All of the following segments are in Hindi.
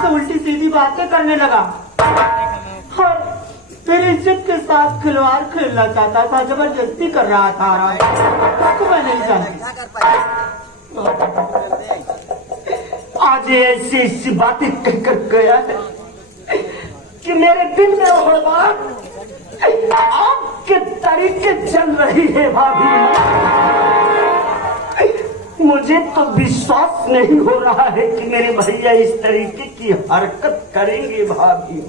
मुझसे उल्टी सीधी बातें करने लगा और मेरी इज्जत के साथ खिलवाड़ खेलना चाहता था, जबरदस्ती कर रहा था। तो मैं नहीं जानती। आज ऐसी ऐसी बातें कहकर गया है कि मेरे दिल में और बात आपके तरीके चल रही है भाभी। मुझे तो विश्वास नहीं हो रहा है कि मेरे भैया इस तरीके की हरकत करेंगे भाभी।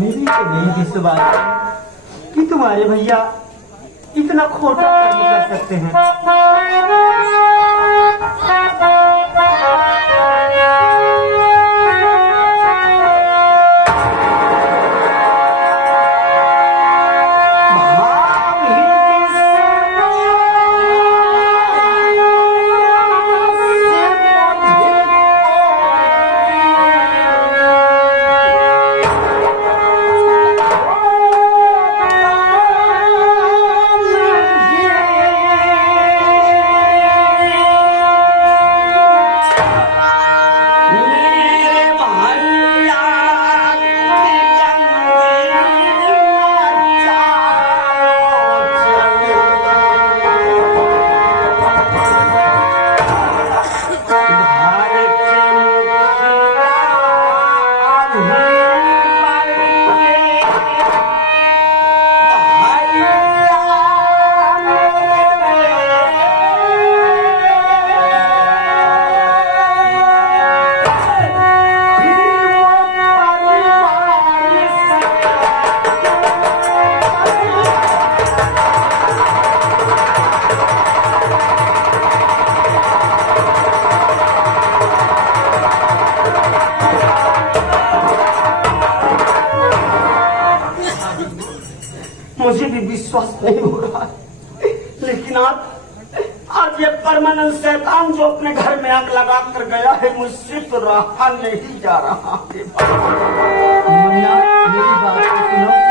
मेरी तो नहीं विश्वास कि तुम्हारे भैया इतना खोटा कर्म कर सकते हैं। मुझे भी विश्वास नहीं हो रहा है, लेकिन आज ये परमानंद शैतान जो अपने घर में आग लगा कर गया है, मुझसे तो रहा नहीं जा रहा है। मुन्ना, मेरी बात सुनो।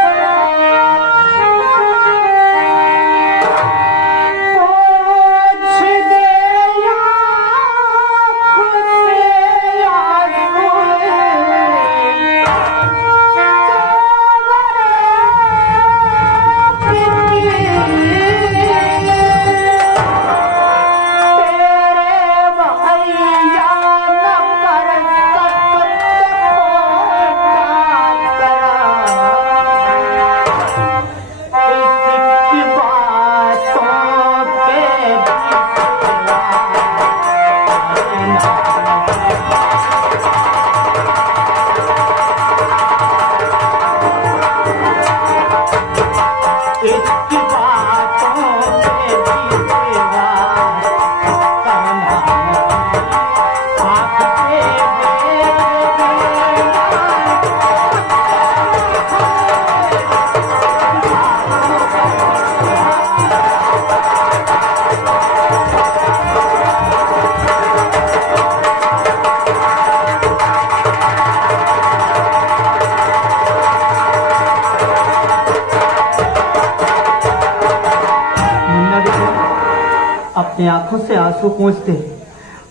अपनी आंखों से आंसू पोंछते,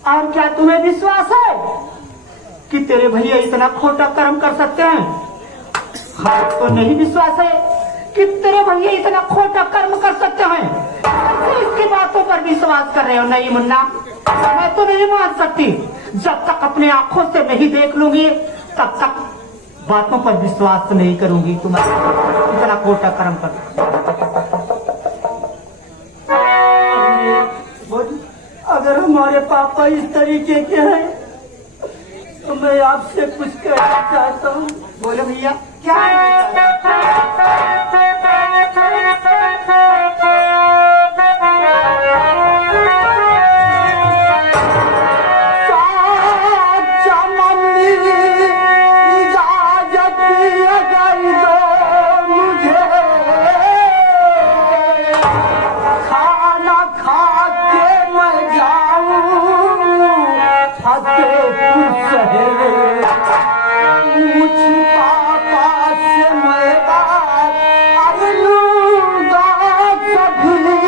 और क्या तुम्हें विश्वास है कि तेरे भैया इतना खोटा कर्म कर सकते हैं? हाँ, तो नहीं विश्वास है कि तेरे भैया इतना खोटा कर्म कर सकते हैं? तो इसकी बातों पर विश्वास कर रहे हो? नहीं मुन्ना, मैं तो नहीं मान सकती। जब तक अपने आंखों से नहीं देख लूंगी तब तक बातों पर विश्वास नहीं करूंगी। तुम्हारा इतना खोटा कर्म कर, अगर हमारे पापा इस तरीके के हैं तो मैं आपसे कुछ कहना चाहता हूँ। बोलो भैया, क्या है? पापा से मैं बात लूंगा कभी।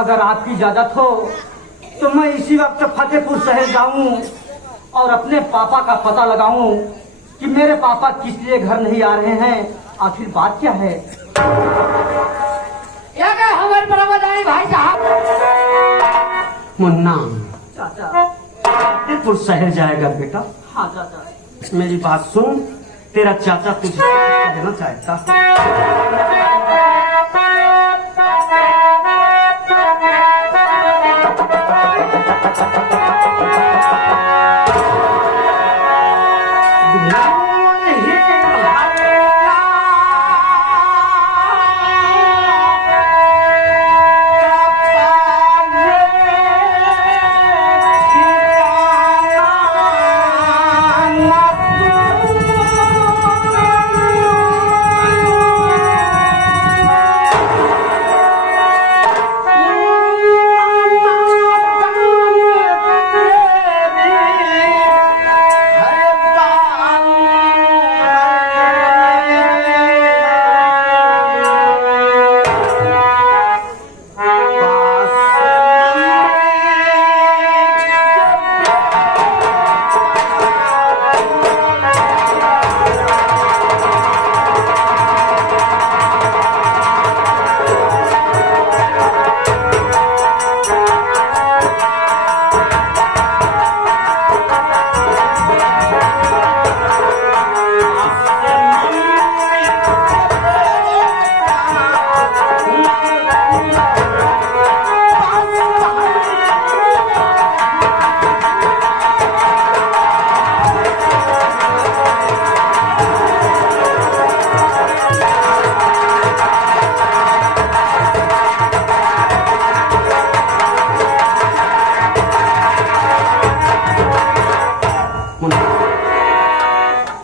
अगर आपकी इजाजत हो तो मैं इसी वक्त फतेहपुर शहर जाऊं और अपने पापा का पता लगाऊं कि मेरे पापा किस लिए घर नहीं आ रहे हैं। आखिर बात क्या है? हमारे बराबर भाई साहब। मुन्ना चाचा फतेहपुर शहर जाएगा बेटा? हाँ चाचा। मेरी बात सुन, तेरा चाचा तुझे कहना चाहता।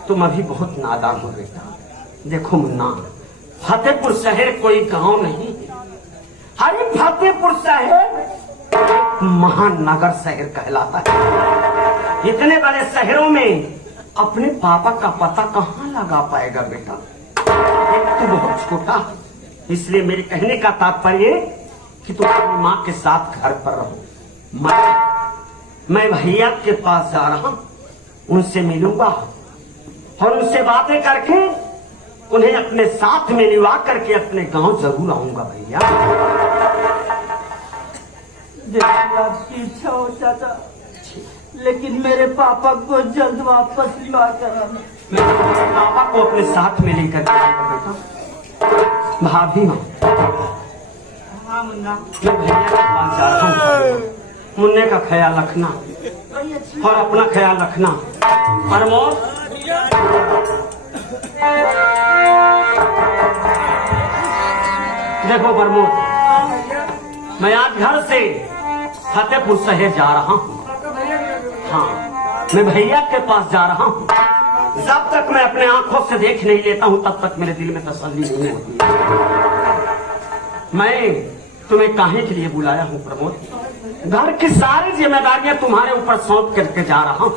तुम अभी बहुत नादान हो बेटा। देखो मुन्ना, फतेहपुर शहर कोई गांव नहीं, अरे फतेहपुर शहर महानगर शहर कहलाता है। इतने बड़े शहरों में अपने पापा का पता कहाँ लगा पाएगा बेटा? एक तो बहुत छोटा, इसलिए मेरे कहने का तात्पर्य कि तुम अपनी माँ के साथ घर पर रहो। मैं भैया के पास जा रहा हूँ, उनसे मिलूंगा और उनसे बातें करके उन्हें अपने साथ में लिवा करके अपने गांव जरूर आऊंगा भैया। आपकी इच्छा हो चाचा, लेकिन मेरे पापा को जल्द वापस लिवा कर मैं पापा को अपने साथ में लेकर जाऊंगा बेटा। भाभी हूँ। हाँ मुन्ना, मैं भैया के पास जा रहा हूँ। मुन्ने का ख्याल रखना और अपना ख्याल रखना। प्रमोद, देखो प्रमोद, मैं आज घर से फतेहपुर शहर जा रहा हूँ। हाँ, मैं भैया के पास जा रहा हूँ। जब तक मैं अपने आंखों से देख नहीं लेता हूँ तब तक मेरे दिल में तसल्ली नहीं होती। मैं तुम्हें काहे के लिए बुलाया हूँ प्रमोद? घर की सारी जिम्मेदारियां तुम्हारे ऊपर सौंप करके जा रहा हूँ।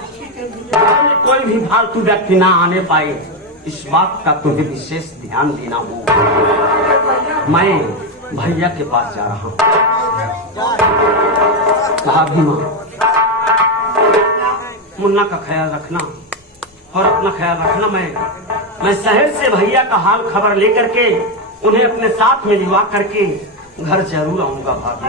कोई भी फालतू व्यक्ति ना आने पाए, इस बात का तुम्हें विशेष ध्यान देना होगा। मैं भैया के पास जा रहा हूँ। भाभी माँ, मुन्ना का ख्याल रखना और अपना ख्याल रखना। मैं शहर से भैया का हाल खबर लेकर के उन्हें अपने साथ में लिवा करके घर जरूर आऊंगा भाभी।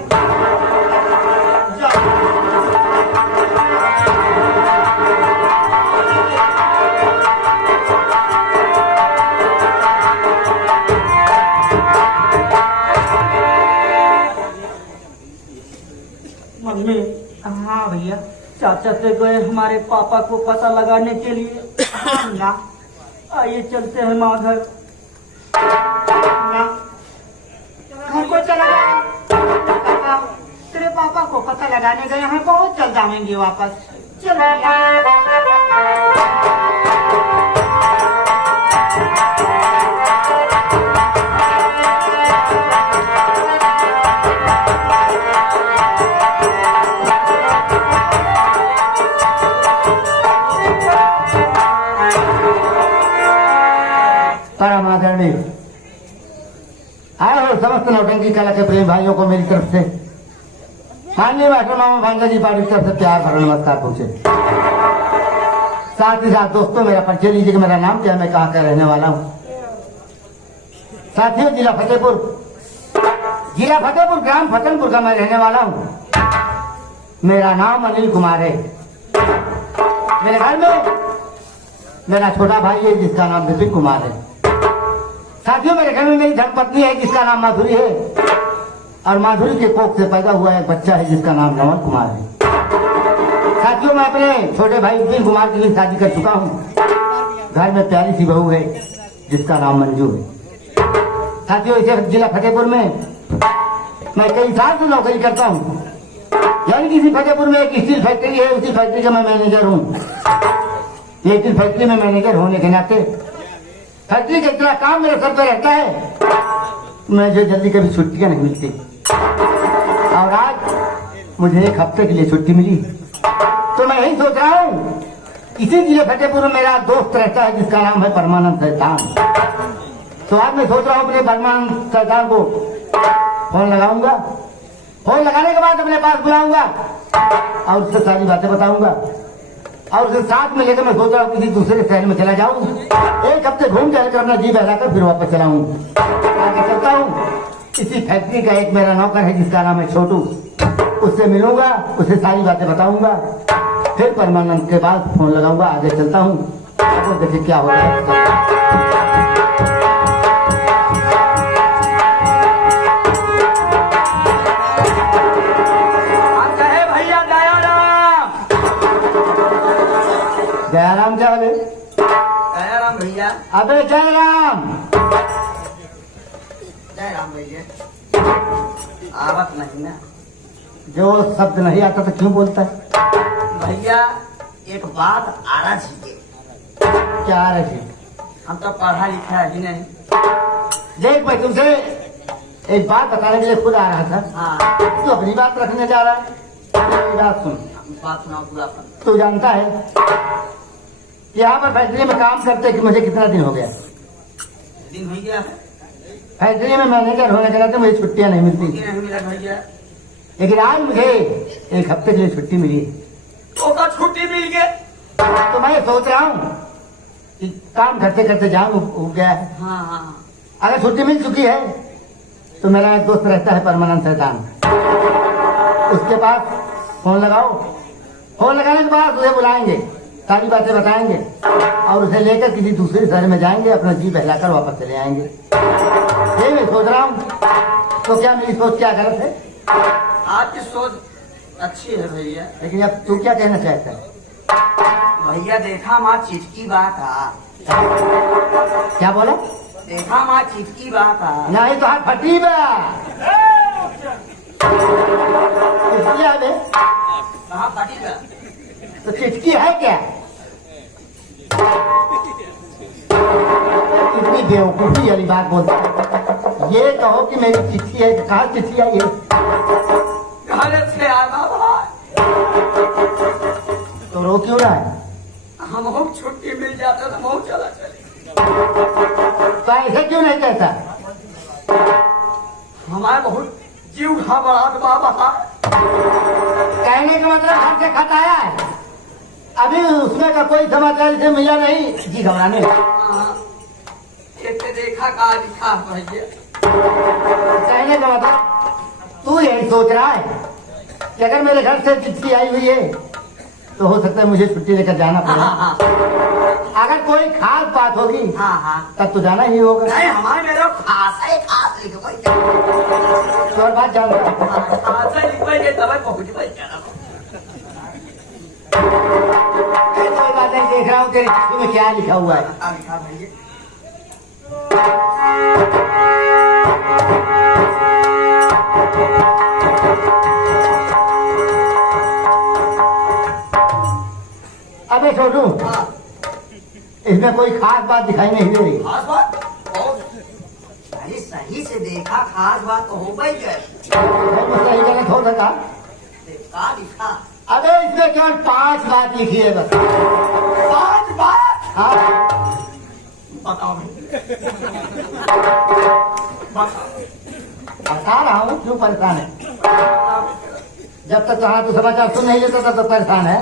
मम्मी। हाँ भैया, चाचा से गए हमारे पापा को पता लगाने के लिए। हाँ ना, आइए चलते हैं माँ घर। घर को चला गया? तेरे पापा को पता लगाने गए हैं, बहुत जल्द आएंगे वापस। परम आदरणीय आए हो समस्त नौटंकी कला के प्रेम भाइयों को मेरी तरफ से माननीय मास्टर मामा भांजा जी पार्टी की तरफ से प्यार भरा नमस्कार पहुंचे। साथ ही साथ दोस्तों मेरा परिचय लीजिए कि मेरा नाम क्या है, मैं कहाँ का रहने वाला हूँ। साथियों जिला फतेहपुर ग्राम फतेहपुर का मैं रहने वाला हूँ। मेरा नाम अनिल कुमार है। मेरे घर में मेरा छोटा भाई है जिसका नाम विपिन कुमार है। साथियों मेरे घर में मेरी धर्मपत्नी है जिसका नाम माधुरी है, और माधुरी के कोख से पैदा हुआ एक बच्चा है जिसका नाम नमन कुमार है। साथियों मैं अपने छोटे भाई विपिन कुमार की भी शादी कर चुका हूँ। घर में प्यारी सी बहू है जिसका नाम मंजू है। साथियों इसे जिला फतेहपुर में मैं कई साल से नौकरी करता हूँ। यानी किसी फतेहपुर में एक स्टील फैक्ट्री है, उसी फैक्ट्री का मैं मैनेजर हूँ। लेकिन फैक्ट्री में मैनेजर होने के नाते फैक्ट्री का इतना काम मेरे सर पे रहता है, मुझे जल्दी कभी छुट्टियां नहीं मिलती। और आज मुझे एक हफ्ते के लिए छुट्टी मिली, तो मैं यही सोच रहा हूँ इसी जिले फतेहपुर में मेरा दोस्त रहता है जिसका नाम है परमानंद शैतान। तो आज मैं सोच रहा हूँ अपने परमानंद शैतान को फोन लगाऊंगा। फोन लगाने के बाद अपने पास बुलाऊंगा और उससे सारी बातें बताऊंगा, और उसे साथ में लेकर मैं सोच रहा हूँ किसी दूसरे शहर में चला जाऊं, एक हफ्ते घूम जाकर अपना जी बहलाकर फिर वापस चला हूँ। आगे चलता हूँ इसी फैक्ट्री का एक मेरा नौकर है जिसका नाम है छोटू, उससे मिलूंगा, उसे सारी बातें बताऊंगा, फिर परमानंद के बाद फोन लगाऊंगा। आगे चलता हूँ, देखिए क्या होगा। जयराम क्या बोले? जयराम भैया। अबे जयराम भैया आवत नहीं ना। जो शब्द नहीं आता तो क्यों बोलता है? भैया एक बात आ रहा थी। क्या आ रही? हम तो पढ़ा लिखा ही नहीं। देख मैं तुमसे एक बात बताने के लिए खुद आ रहा था। हाँ तू अपनी बात रखने जा रहा है। मेरी बात सुन। बात सुनाओ पूरा। तू जानता है यहाँ पर फैक्ट्री में काम करते कि मुझे कितना दिन हो गया? दिन हो गया है। फैक्ट्री में मैनेजर होने के नाते मुझे छुट्टियां नहीं मिलती, नहीं मिला भैया। लेकिन आज मुझे एक हफ्ते के लिए छुट्टी मिली। तो का छुट्टी मिल गई तो मैं सोच रहा हूँ कि काम करते करते जान उग गया है। हाँ हाँ। अगर छुट्टी मिल चुकी है तो मेरा एक दोस्त रहता है परमानंद शैतान, उसके पास फोन लगाओ। फोन लगाने के बाद उसे बुलाएंगे, सारी बातें बताएंगे, और उसे लेकर किसी दूसरे शहर में जाएंगे, अपना जी बहलाकर वापस चले आएंगे। ये मैं सोच रहा हूँ। तो क्या मेरी सोच क्या गलत है? आपकी सोच अच्छी है भैया। लेकिन अब तू क्या कहना चाहता है? भैया देखा माँ चिटकी बात आ। क्या बोला? देखा माँ चिटकी बात आ। नहीं तो हाथ फटी बा। क्या है? कहाँ फटी बा? तो चिटकी है क्या? इतनी बेवकूफी वाली बात बोलता है। ये कहो कि मेरी चिट्ठी है, कहाँ चिट्ठी है ये? घर से आना भाई। तो रो क्यों रहा है? हम छुट्टी मिल जाता तो हम चला चले। तो ऐसे क्यों नहीं कहता? हमारे बहुत जीव घबराहट बाबा। कहने का मतलब घर से खत आया है, अभी उसमें का कोई समाचार से मिला नहीं जी घबराने। देखा का लिखा भैया। कहने का मतलब तू यही सोच रहा है कि अगर मेरे घर से चिट्ठी आई हुई है तो हो सकता है मुझे छुट्टी लेकर जाना पड़े। अगर कोई खास बात होगी तब तो जाना ही होगा। नहीं हमारे मेरे खास है, खास लिख तो और बात जानता हूँ। खास लिख दवाई पहुंच कोई बात नहीं, देख रहा हूँ तेरी चिट्ठी में क्या लिखा हुआ है। लिखा भैया। अबे छोटू, इसमें कोई खास बात दिखाई नहीं दे रही। खास बात? अरे सही से देखा, खास बात तो हो गई है। सही गलत हो सका? देखा लिखा। अबे इसमें केवल 5 बात लिखी है बस। 5 बात? हाँ बताओ बता रहा हूँ, क्यों परेशान है? जब तक कहा तो समाचार सुन नहीं लेता तब तक परेशान है।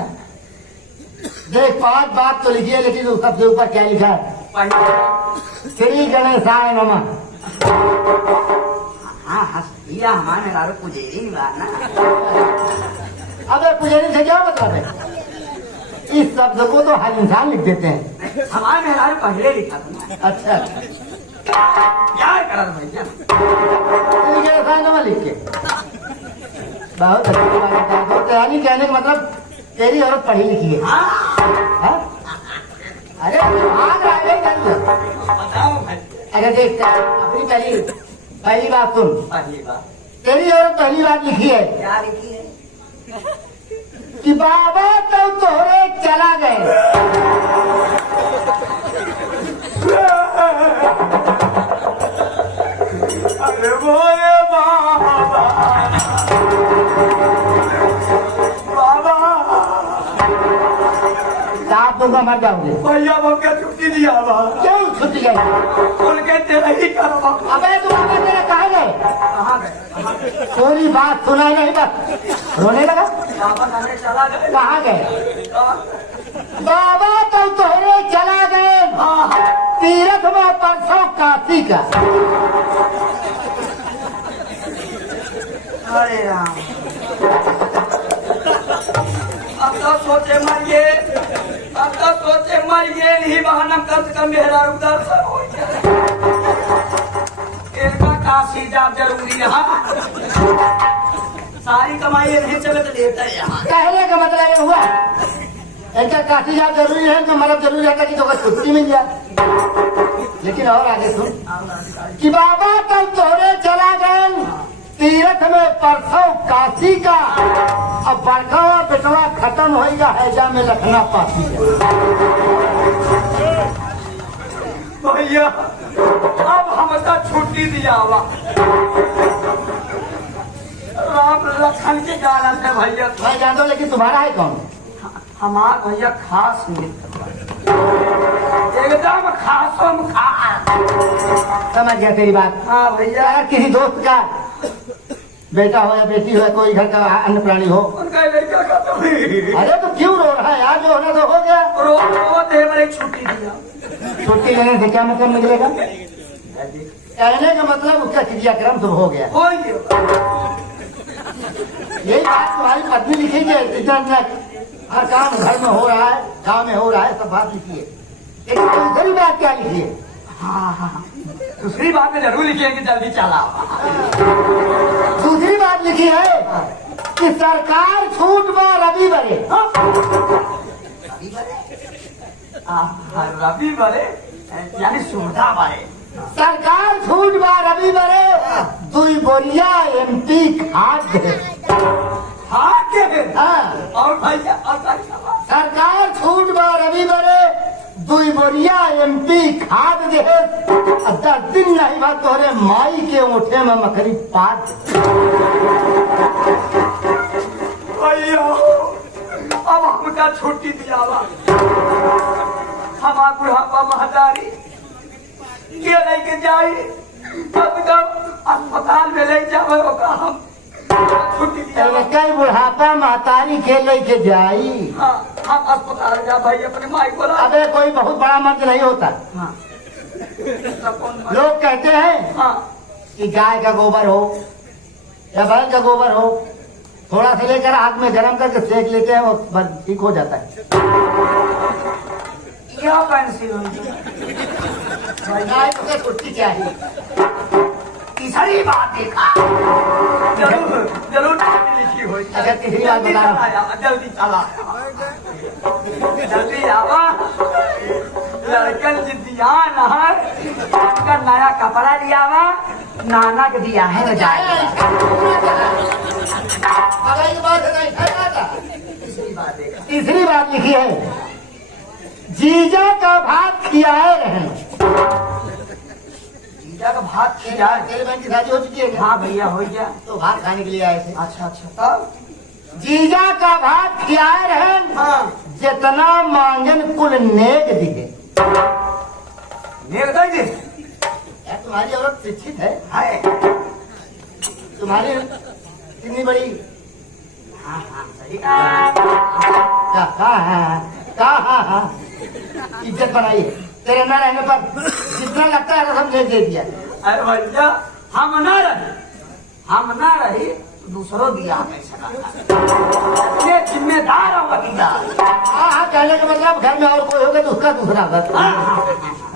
देख 5 बात तो लिखी है, लेकिन उस सबसे ऊपर क्या लिखा है? श्री गणेशाय नमः। हाँ हंसिया हमारे लारो पुजेरी बात ना। अबे पुजारी से क्या मतलब है? इस शब्द को तो हर इंसान लिख देते हैं। हमारे मेहरारू पहले लिखा था ना। अच्छा क्या करा भैया? श्री गणेशाय नमः लिख के बहुत अच्छी बात है। तो यानी कहने का मतलब तेरी औरत पढ़ी लिखी है। हाँ? अरे आज आए बताओ भाई। अगर देख अपनी पहली बात सुन। पहली बात तेरी औरत पहली बात लिखी है क्या लिखी है? कि बाबा तो तोरे चला गए। अरे बोले बाबा बाबा आप दूंगा मर जाओगे। भैया क्या छुट्टी दिया बा क्यों छुट्टी गई? बोल के तेरा ही करो। अबे तू बाबा तेरा कहाँ गए? कहाँ गए? पूरी बात सुना नहीं, बस रोने लगा। बाबा खाने चला गए। कहाँ गए? बाबा तो तोरे चला गए तीर्थ में परसों काशी का। अरे राम, अब तो सोचे मरिए, अब तो सोचे मरिए नहीं बहाना कम से कम मेहरा दर्शन हो जाए। इनका काशी जा जरूरी है। सारी कमाई नहीं चले तो लेता है यहाँ। कहने का मतलब ये हुआ इनका काशी जाप जरूरी है तो मतलब जरूरी रहता कि तो छुट्टी मिल जाए। लेकिन और आगे सुन कि बाबा तो तोरे चला गए तीर्थ में परसों काशी का। अब बड़का बेटवा खत्म होगा हैजा में लखना पासी का। भैया अब हमका छुट्टी दिया हुआ। राम लखन के गाना है भैया। मैं जानता हूँ, लेकिन तुम्हारा है कौन? हमार भैया खास मित्र, एकदम खासम खास। समझ गया तेरी बात। हाँ भैया, अगर किसी दोस्त का बेटा हो या बेटी हो या कोई घर का अन्य प्राणी हो, उनका लड़का का तो अरे तो क्यों रो रहा है यार? जो होना तो हो गया। रोते मेरे छुट्टी दिया। छुट्टी लेने से क्या मतलब निकलेगा? कहने का मतलब उसका क्रियाक्रम तो हो गया। हो गया। यही बात तुम्हारी पत्नी लिखी है। इतना हर काम घर में हो रहा है, गाँव में हो रहा है, सब बात लिखी है। लेकिन दूसरी बात क्या लिखी है? हाँ हाँ, दूसरी बात में जरूर लिखेंगे, जल्दी चला। दूसरी बात लिखी है कि सरकार छूट में रवि बरे। रवि बरे यानी सुविधा बरे। सरकार छूट में रवि बरे 2 बोरिया MP खाद दे। हाँ के हाँ, और भैया और सरकार छूट में रवि बरे 2 बोरिया MP खाद दे। 10 दिन नहीं बात तोहरे माई के ओठे में मकरी पात। भैया अब हमका छुट्टी दिया हुआ। हमार बुढ़ापा महतारी के लेके जाई, कब कब अस्पताल में ले जावे होगा। हम छुट्टी दिया हुआ। कई बुढ़ापा महतारी के लेके जाई। हाँ, हम अस्पताल जा भाई अपने माई को ला। अबे कोई बहुत बड़ा मर्द नहीं होता। हाँ, लोग कहते हैं हाँ, कि गाय का गोबर हो या बैल का गोबर हो, थोड़ा सा लेकर आग में गर्म करके सेक लेते हैं, वो बस ठीक हो जाता है। यह पेंसिल गाय को छुट्टी चाहिए। तीसरी बात देखा, जरूर जरूर छुट्टी लिखी हुई। अगर तीसरी बात बता रहा हूँ, जल्दी चला, जल्दी आवा। लड़कन जिद्दियान है, उसका नया कपड़ा लिया हुआ, नाना के दिया है तो जाएगा। तीसरी बात लिखी है जीजा का भात खियाए रहें। जीजा का भात खिला। तेरे बहन की शादी हो चुकी है क्या? हाँ भैया हो गया। तो भात खाने के लिए आए थे। अच्छा अच्छा, तब जीजा का भात खियाए रहें। हाँ जितना मांगन कुल नेक दिखे। मेरे दे दे। यार तुम्हारी औरत शिक्षित है। हाय, तुम्हारी कितनी बड़ी हाँ हाँ सही कहा। कहा इज्जत बनाई तेरे न रहने पर जितना लगता है रसम दे दिया। अरे भैया हम ना रही दूसरों दिया ये जिम्मेदार हो दिया। हाँ कहने का मतलब घर में और कोई होगा तो उसका दूसरा घर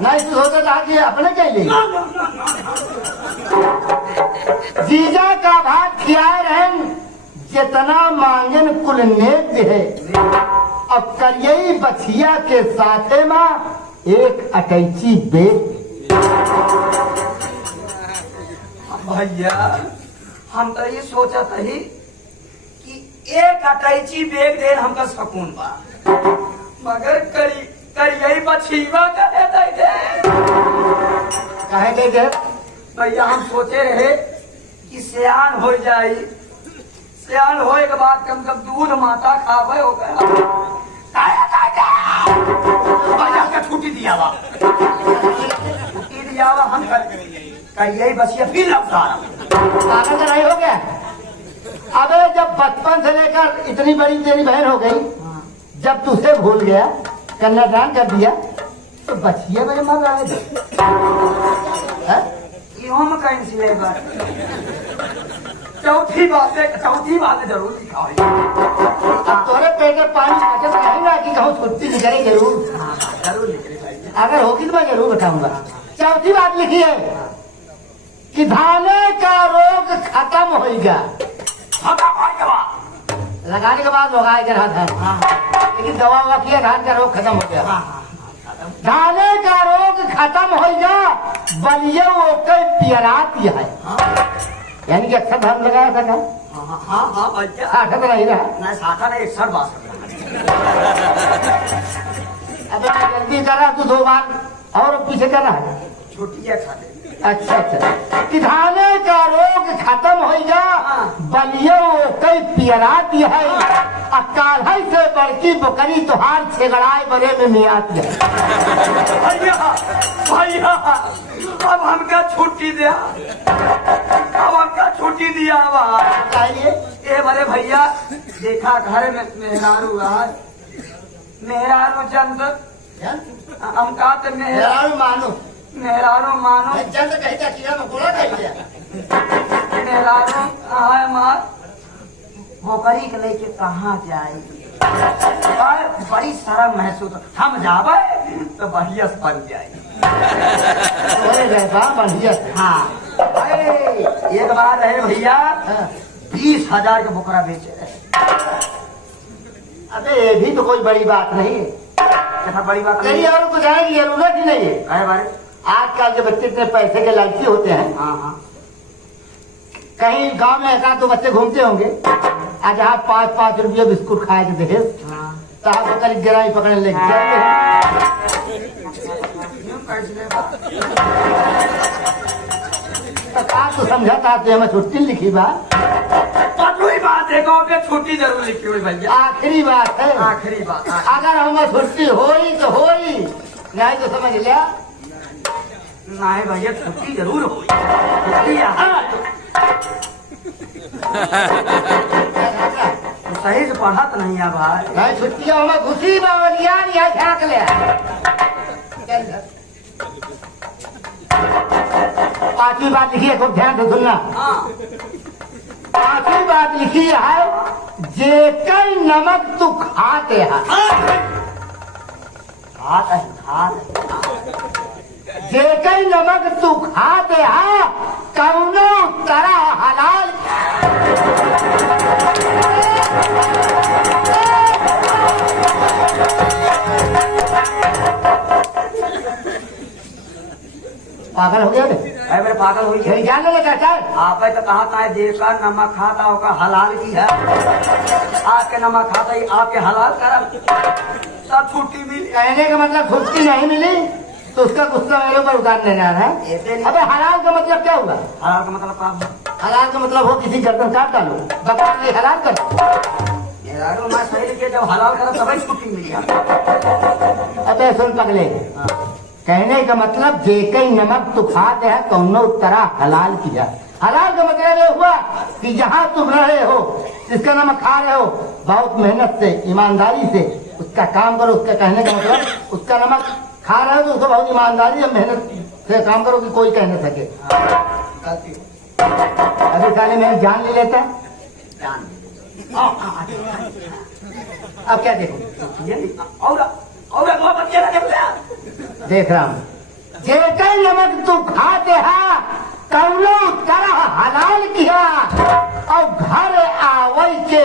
नहीं तो होता था कि अपने चाहिए। जीजा का भात खियाए रहें जितना मांगन कुल नेक है। अब करिए बछिया के साथे माँ एक अटैची बेच। भैया हम तो ये सोचा ही कि एक अटैची बेग दे हमका सकून बा मगर करिए बछीवा का दे कहे दे दे भैया हम सोचे रहे कि सियान हो जाई सियान होए के बाद कम कम दूध माता खावे हो गया भैया का छुट्टी दिया वा हम करिए बसिया फिर लौटा पागल तो नहीं हो गया। अबे जब बचपन से लेकर इतनी बड़ी तेरी बहन हो गई जब तुझे भूल गया कन्यादान कर दिया तो बचिए मेरे मर रहा है। हम कहीं से चौथी बात जरूर लिखा अब तोरे पेट में पानी बचत रहेगा कि कहूँ छुट्टी निकले जरूर। जरूर लिखे अगर होगी तो मैं जरूर बताऊंगा। चौथी बात लिखी है कि धाने का रोग खत्म होगा। लगाने के बाद लगाए के रहा था लेकिन दवा ववा किया धान का रोग खत्म हो गया। धाने का रोग खत्म होगा बलिए वो कई पियराती है यानी कि अच्छा धान लगाया था क्या? हाँ भैया साठा तो नहीं रहा। नहीं साठा नहीं 100 बात अबे जल्दी करा तू 2 बार और पीछे करना है छुट्टियाँ खाते अच्छा अच्छा कि धाने का रोग खत्म होगा बलिए वो कई पियराती है अकाल से बड़की बकरी तुहार छेगड़ाए बड़े में मियाती है। भैया अब हमका छुट्टी दिया ए बड़े भैया देखा घर में मेहरारू चंद हम कहा तो मेहरारू मानो मेहरारू मार बोकरी के लेके कहाँ जाए बड़ी शर्म महसूस हम जावे तो बढ़िया बन जाए। हाँ एक बार रहे भैया 20,000 का बोकरा बेचे रहे। अबे ये भी तो कोई बड़ी बात नहीं है। क्या बड़ी बात नहीं और कुछ आने की जरूरत ही नहीं है। कहे बारे आजकल के बच्चे इतने पैसे के लालची होते हैं। हाँ कहीं गांव में एकाध 2 बच्चे घूमते होंगे आज जहाँ 5-5 रुपये बिस्कुट खाए के देखे साहब तो करीब गिराई पकड़ने लग तो समझा था तो हमें छुट्टी लिखी बात है छुट्टी जरूर लिखी हुई भैया। आखिरी बात है आखिरी बात अगर हमें छुट्टी होई तो होई नहीं तो समझ लिया नहीं भैया छुट्टी जरूर हुई छुट्टी सही से पढ़ा तो नहीं है भाई नहीं छुट्टियों में खुशी बावलिया नहीं झाँक लिया। 5वीं बात लिखी है खूब ध्यान से सुनना। 5वीं बात लिखी है जेकर नमक तू खाते है जेकर नमक तू खाते है कौनो तरह हलाल पागल हो गया मेरे पागल हुई है जान लगा सर आप तो कहा था देखा नमक खाता होगा हलाल की है आपके नमक खाता ही आपके हलाल करम सब छुट्टी मिली। कहने का मतलब छुट्टी नहीं मिली तो उसका गुस्सा मेरे ऊपर उतारने जा रहा है। अबे हलाल का मतलब क्या हुआ? हलाल का मतलब क्या? हलाल का मतलब हो किसी गर्दन काट डालो बकरा हलाल कर मैं सही लिखे जब हलाल करा तभी छुट्टी मिली। अबे सुन पगले कहने का मतलब जे कई नमक तू खाते है कौनो तरह हलाल किया। हलाल का मतलब ये हुआ कि जहाँ तुम रहे हो, जिसका नमक खा रहे हो, बहुत मेहनत से, ईमानदारी से उसका काम करो। उसका कहने का मतलब उसका नमक खा रहे हो तो उसको बहुत ईमानदारी और मेहनत से काम करो कि कोई कह न सके। अभी साले मेरी जान ले लेता है। अब क्या देखो देख रहा हूँ, जेकर नमक तू खाते है कौनो तरह हलाल किया और घर आवई के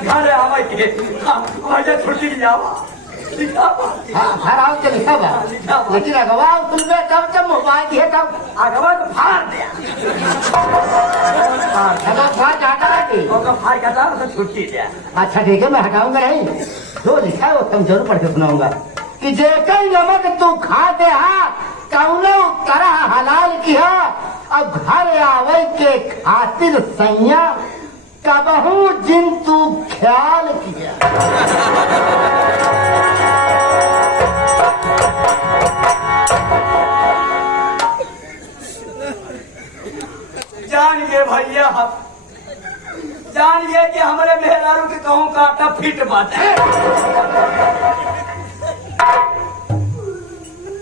घर आवे के वजह छुट्टी जावा घर आओ के लिखा बा, लेकिन अगवा तुमने तब जब मोबाइल दिए तब अगवा तो फाड़ दिया फाड़ का था छुट्टी दिया। अच्छा ठीक है, मैं हटाऊंगा नहीं, जो लिखा है वो तुम जरूर पढ़ के सुनाऊंगा कि जेकर नमक तू खाते है कौनो तरह हलाल किया और घर आवे के खातिर सैया कबहू जिन तू ख्याल किया। जान गए भैया, जान गए कि हमारे मेहरारू के कहूँ का आटा फिट बात है।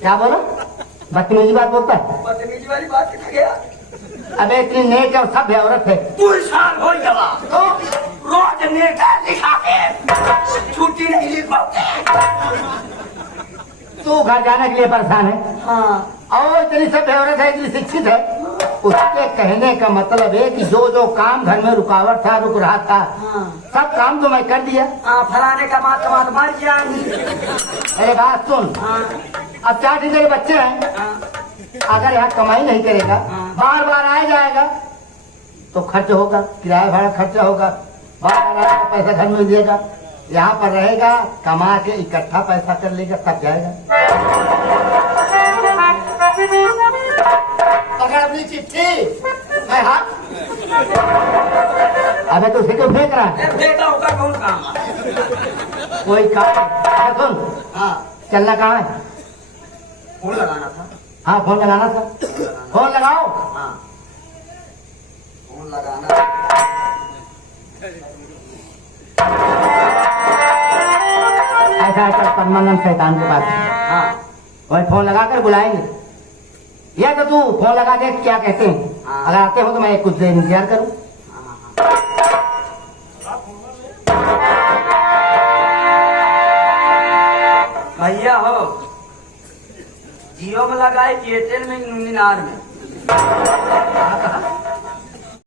क्या बोलो? बदतमीजी बात बोलता है? बदतमीजी वाली बात कितना गया? अबे इतनी नेक और सभ्य औरत है, 2 साल हो गया तो रोज नेता लिखाते छुट्टी नहीं लिख पाते। तू घर जाने के लिए परेशान है। हाँ, और इतनी सभ्य औरत है, इतनी शिक्षित है, उसके कहने का मतलब है कि जो जो काम घर में रुकावट था, रुक रहा था, हाँ, सब काम तो मैं कर दिया। फलाने का मात मर जाएंगी। अरे बात सुन, हाँ, अब 4 दिन तेरे बच्चे हैं, हाँ, अगर यहाँ कमाई नहीं करेगा, बार बार आया जाएगा तो खर्च होगा, किराया भाड़ा खर्चा होगा, बार बार आएगा पैसा घर में दिएगा, यहाँ पर रहेगा कमा के इकट्ठा पैसा कर लेगा तब जाएगा। अगर अपनी चिट्ठी मैं हाथ अबे तो उसे क्यों फेंक रहा है? बेटा होगा कौन काम? कोई काम सुन। हाँ, चलना कहाँ है? फोन लगाना था। हाँ फोन लगाना था, फोन लगाओ। हाँ, फोन लगाना। ऐसा कर परमानंद शैतान के पास, हाँ, वही फोन लगाकर बुलाएंगे। या तो तू फोन लगा दे क्या कहते हैं, हाँ। अगर आते हो तो मैं कुछ देर इंतजार करूं। भैया हो, जियो में लगाए कि एयरटेल में मीनार में?